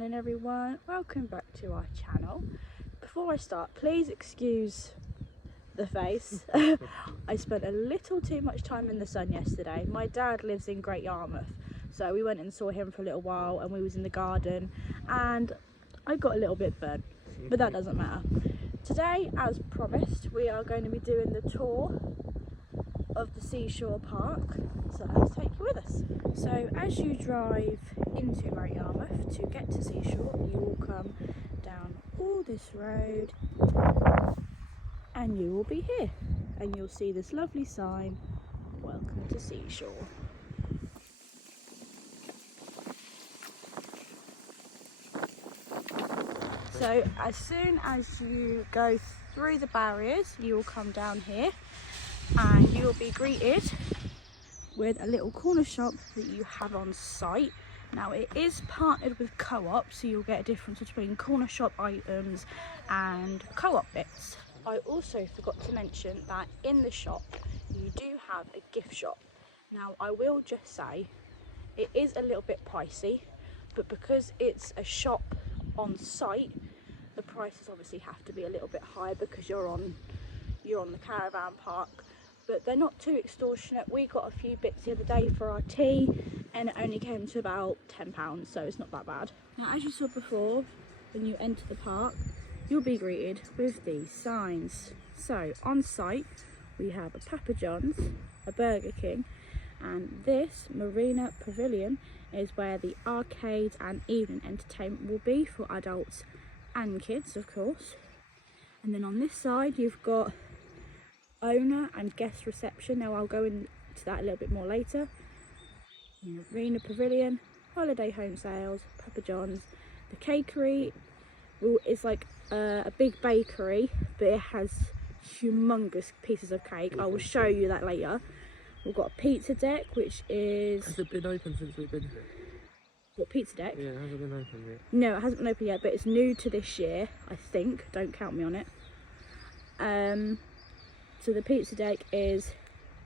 morning everyone, welcome back to our channel. Before I start, please excuse the face. I spent a little too much time in the sun yesterday. My dad lives in Great Yarmouth, so we went and saw him for a little while and we was in the garden and I got a little bit burnt, but that doesn't matter. Today, as promised, we are going to be doing the tour of the Seashore Park, so let's take you with us. So as you drive into Great Yarmouth to get to Seashore, you will come down all this road and you will be here and you'll see this lovely sign, welcome to Seashore. So as soon as you go through the barriers, you will come down here and you will be greeted with a little corner shop that you have on site. Now it is partnered with Co-op, so you'll get a difference between corner shop items and Co-op bits. I also forgot to mention that in the shop you do have a gift shop. Now I will just say it is a little bit pricey, but because it's a shop on site, the prices obviously have to be a little bit higher because you're on the caravan park. But they're not too extortionate. We got a few bits the other day for our tea and it only came to about £10, so it's not that bad. Now as you saw before, when you enter the park, you'll be greeted with these signs. So on site we have a Papa John's, a Burger King, and this Marina Pavilion is where the arcades and evening entertainment will be for adults and kids, of course. And then on this side you've got owner and guest reception. Now I'll go into that a little bit more later. Marina Pavilion, holiday home sales, Papa John's. The cakery is like a big bakery, but it has humongous pieces of cake. I will show you that later. We've got a pizza deck, which is... Has it been open since we've been here? What, pizza deck? Yeah, it hasn't been open yet. No, it hasn't been open yet, but it's new to this year, I think. Don't count me on it. So the pizza deck is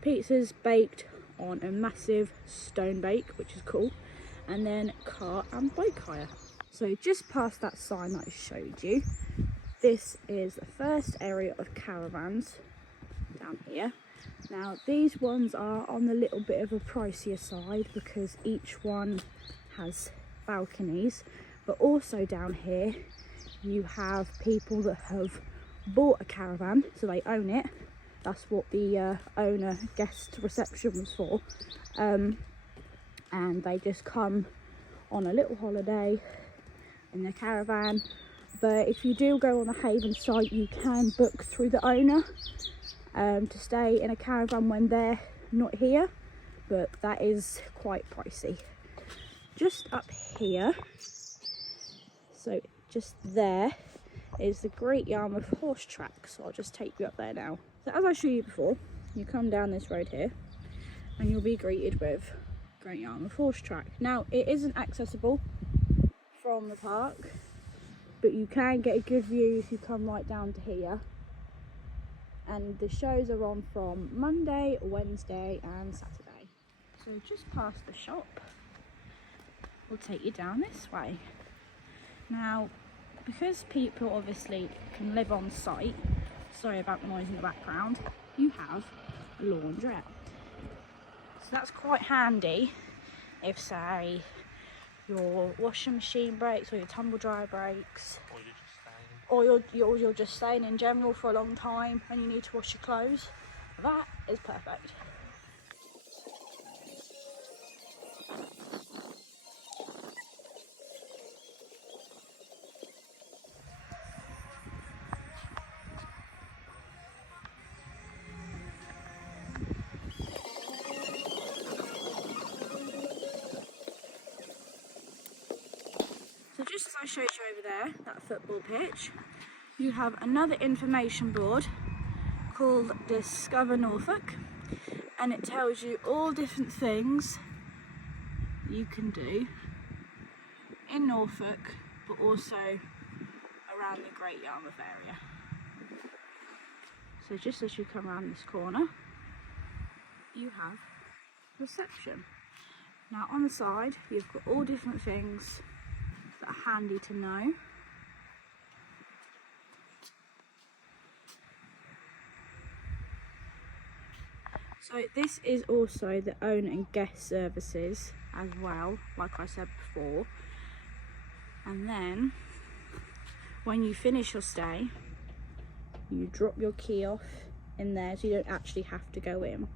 pizzas baked on a massive stone bake, which is cool, and then car and bike hire. So just past that sign that I showed you, this is the first area of caravans down here. Now these ones are on the little bit of a pricier side because each one has balconies, but also down here you have people that have bought a caravan, so they own it. That's what the owner guest reception was for, and they just come on a little holiday in their caravan. But if you do go on the Haven site, you can book through the owner to stay in a caravan when they're not here, but that is quite pricey. Just up here, so just there, is the Great Yarmouth horse track, so I'll just take you up there now. So as I showed you before, you come down this road here and you'll be greeted with Great Yarmouth horse track. Now it isn't accessible from the park, but you can get a good view if you come right down to here. And the shows are on from Monday, Wednesday and Saturday. So just past the shop, we'll take you down this way. Now because people obviously can live on site, sorry about the noise in the background, you have a laundrette. So that's quite handy if, say, your washing machine breaks or your tumble dryer breaks, or you're just staying in general for a long time and you need to wash your clothes. That is perfect. So just as I showed you over there, that football pitch, you have another information board called Discover Norfolk, and it tells you all different things you can do in Norfolk, but also around the Great Yarmouth area. So just as you come around this corner, you have reception. Now on the side, you've got all different things that are handy to know. So this is also the owner and guest services as well, like I said before. And then when you finish your stay, you drop your key off in there, so you don't actually have to go in.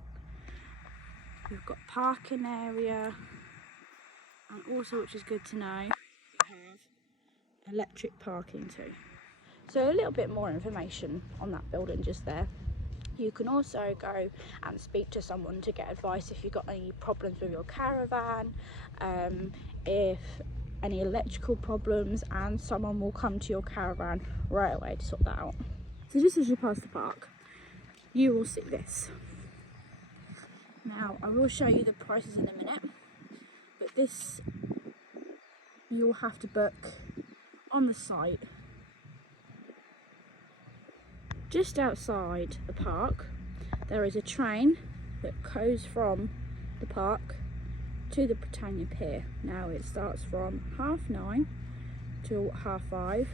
You've got parking area, and also, which is good to know, you have electric parking too. So a little bit more information on that building just there. You can also go and speak to someone to get advice if you've got any problems with your caravan, if any electrical problems, and someone will come to your caravan right away to sort that out. So just as you pass the park, you will see this. Now I will show you the prices in a minute, but this you'll have to book on the site. Just outside the park there is a train that goes from the park to the Britannia Pier. Now it starts from 9:30 till 5:30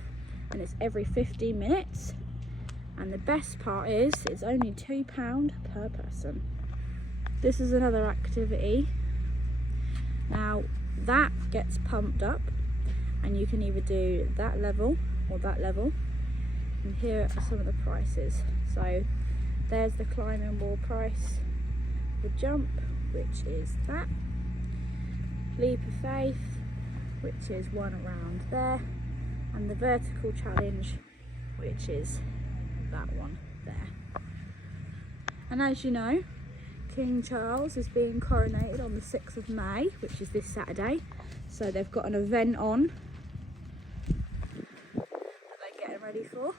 and it's every 15 minutes, and the best part is it's only £2 per person. This is another activity. Now that gets pumped up and you can either do that level or that level. And here are some of the prices. So there's the climbing wall price, the jump, which is that, leap of faith, which is one around there, and the vertical challenge, which is that one there. And as you know, King Charles is being coronated on the 6th of May, which is this Saturday. So they've got an event on that they're getting ready for.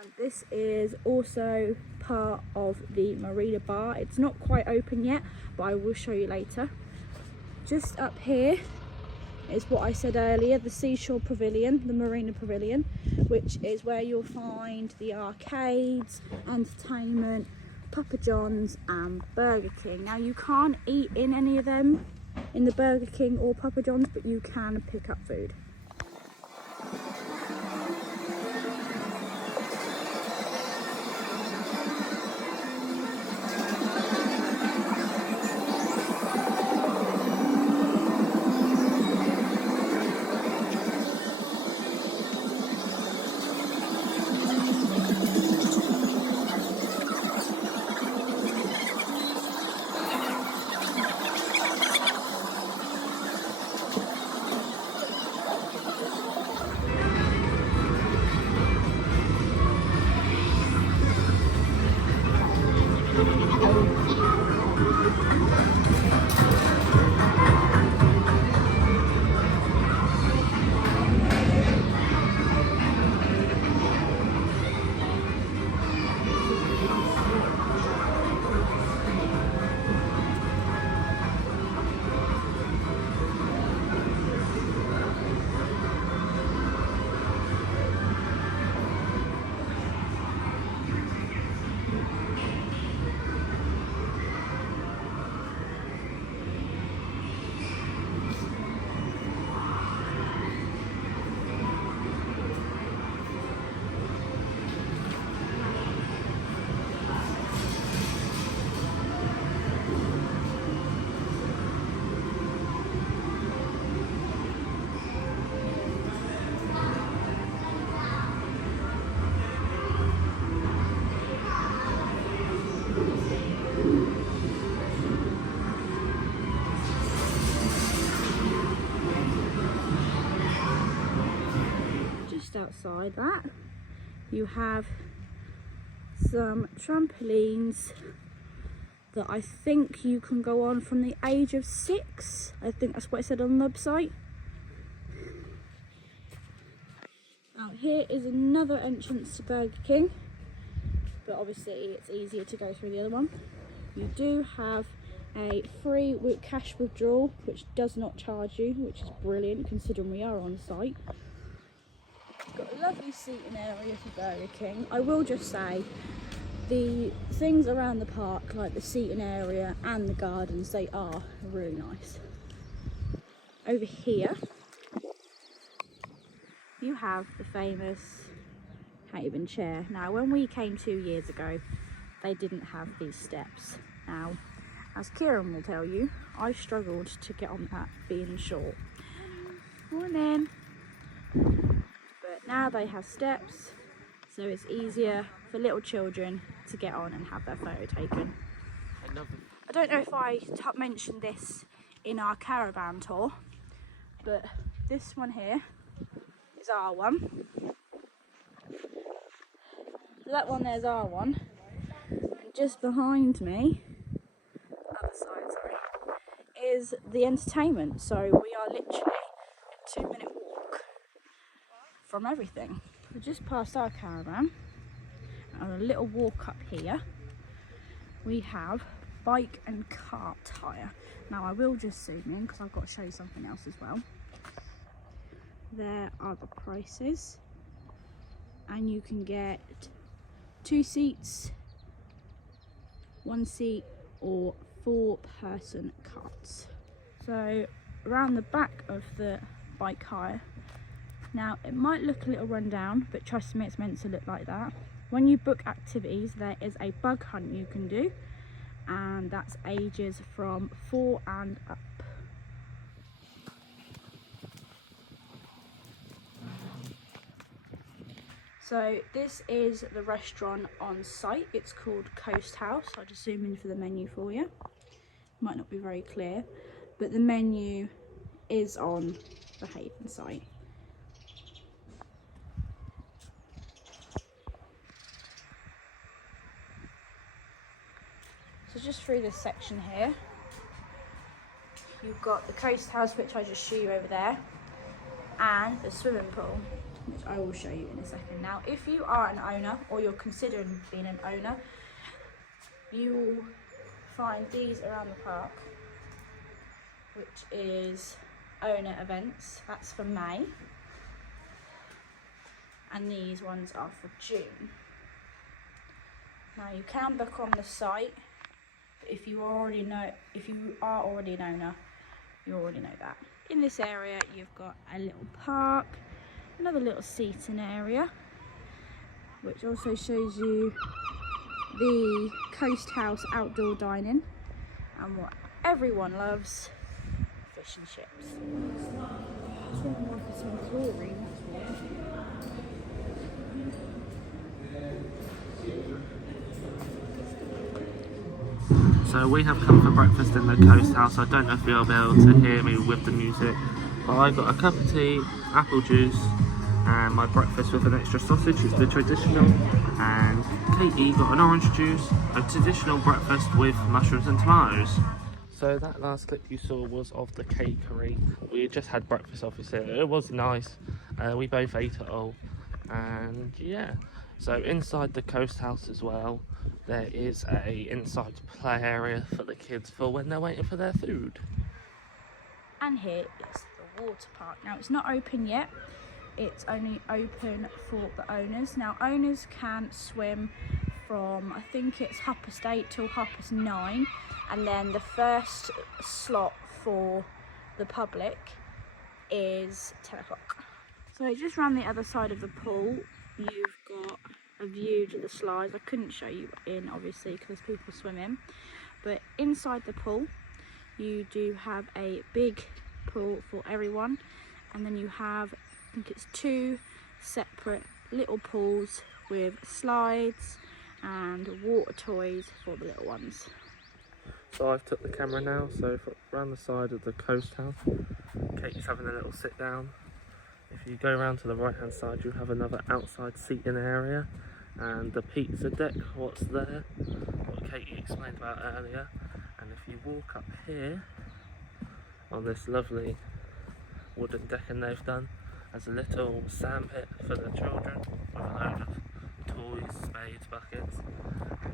And this is also part of the Marina Bar. It's not quite open yet, but I will show you later. Just up here is what I said earlier, the Seashore Pavilion, the Marina Pavilion, which is where you'll find the arcades, entertainment, Papa John's and Burger King. Now you can't eat in any of them, in the Burger King or Papa John's, but you can pick up food. Outside that you have some trampolines that I think you can go on from the age of 6. I think that's what it said on the website. Out here is another entrance to Burger King, but obviously it's easier to go through the other one. You do have a free cash withdrawal which does not charge you, which is brilliant considering we are on site. Got a lovely seating area for Burger King. I will just say the things around the park, like the seating area and the gardens, they are really nice. Over here you have the famous Haven chair. Now, when we came 2 years ago, they didn't have these steps. Now, as Kieran will tell you, I struggled to get on that being short. Morning. But now they have steps, so it's easier for little children to get on and have their photo taken. I don't know if I mentioned this in our caravan tour, but this one here is our one. So that one there's our one. And just behind me, other side, sorry, is the entertainment. So we are literally a 2-minute walk from everything. We just passed our caravan. On a little walk up here, we have bike and cart hire. Now I will just zoom in because I've got to show you something else as well. There are the prices, and you can get 2 seats, 1 seat, or 4-person carts. So around the back of the bike hire, now it might look a little run down, but trust me, it's meant to look like that. When you book activities, there is a bug hunt you can do, and that's ages from 4 and up. So this is the restaurant on site. It's called Coast House. I'll just zoom in for the menu for you. Might not be very clear, but the menu is on the Haven site. So just through this section here, you've got the Coast House, which I just showed you over there, and the swimming pool, which I will show you in a second. Now, if you are an owner or you're considering being an owner, you will find these around the park, which is owner events. That's for May, and these ones are for June. Now, you can book on the site, but if you are already an owner, you already know that. In this area, you've got a little park, another little seating area, which also shows you the Coast House outdoor dining and what everyone loves, fish and chips. So we have come for breakfast in the Coast House. I don't know if you'll be able to hear me with the music, but I got a cup of tea, apple juice, and my breakfast with an extra sausage is the traditional, and Katie got an orange juice, a traditional breakfast with mushrooms and tomatoes. So that last clip you saw was of the cakery. We had just had breakfast, obviously. It was nice. We both ate it all, and yeah. So inside the Coast House as well, there is a inside play area for the kids for when they're waiting for their food. And here is the water park. Now, it's not open yet. It's only open for the owners. Now, owners can swim from, I think it's 8:30 till 9:30, and then the first slot for the public is 10 o'clock. So just around the other side of the pool, you've got a view to the slides. I couldn't show you in, obviously, because people swim in, but inside the pool you do have a big pool for everyone, and then you have, I think it's 2 separate little pools with slides and water toys for the little ones. So I've took the camera now, so around the side of the Coast House, Katie's having a little sit down. If you go around to the right hand side, you have another outside seating area, and the pizza deck, what's there, what Katie explained about earlier. And if you walk up here on this lovely wooden decking they've done, as a little sand pit for the children with a load of toys, spades, buckets.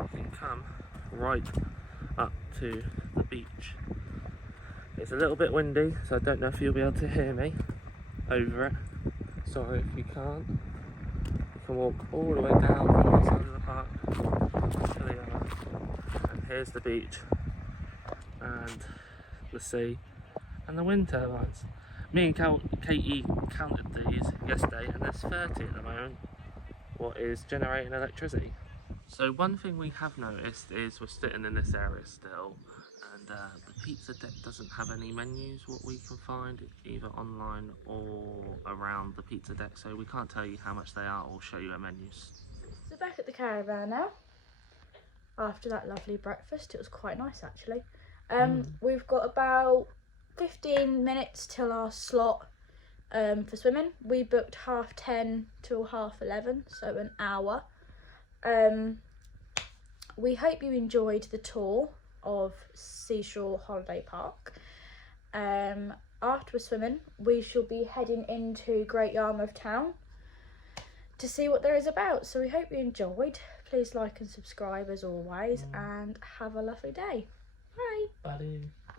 You can come right up to the beach. It's a little bit windy, so I don't know if you'll be able to hear me over it. Sorry if you can't. You can walk all the way down from one side of the park to the other. And here's the beach and the sea and the wind turbines. Me and Katie counted these yesterday, and there's 30 at the moment. What is generating electricity? So one thing we have noticed is we're sitting in this area still, and the pizza deck doesn't have any menus. What we can find either online or around the pizza deck, so we can't tell you how much they are or show you our menus. So back at the caravan now. After that lovely breakfast, it was quite nice actually. We've got about 15 minutes till our slot for swimming. We booked 10:30 till 11:30, so an hour. We hope you enjoyed the tour of Seashore Holiday Park. After we're swimming, we shall be heading into Great Yarmouth town to see what there is about. So we hope you enjoyed. Please like and subscribe as always, and have a lovely day. Bye. Bye.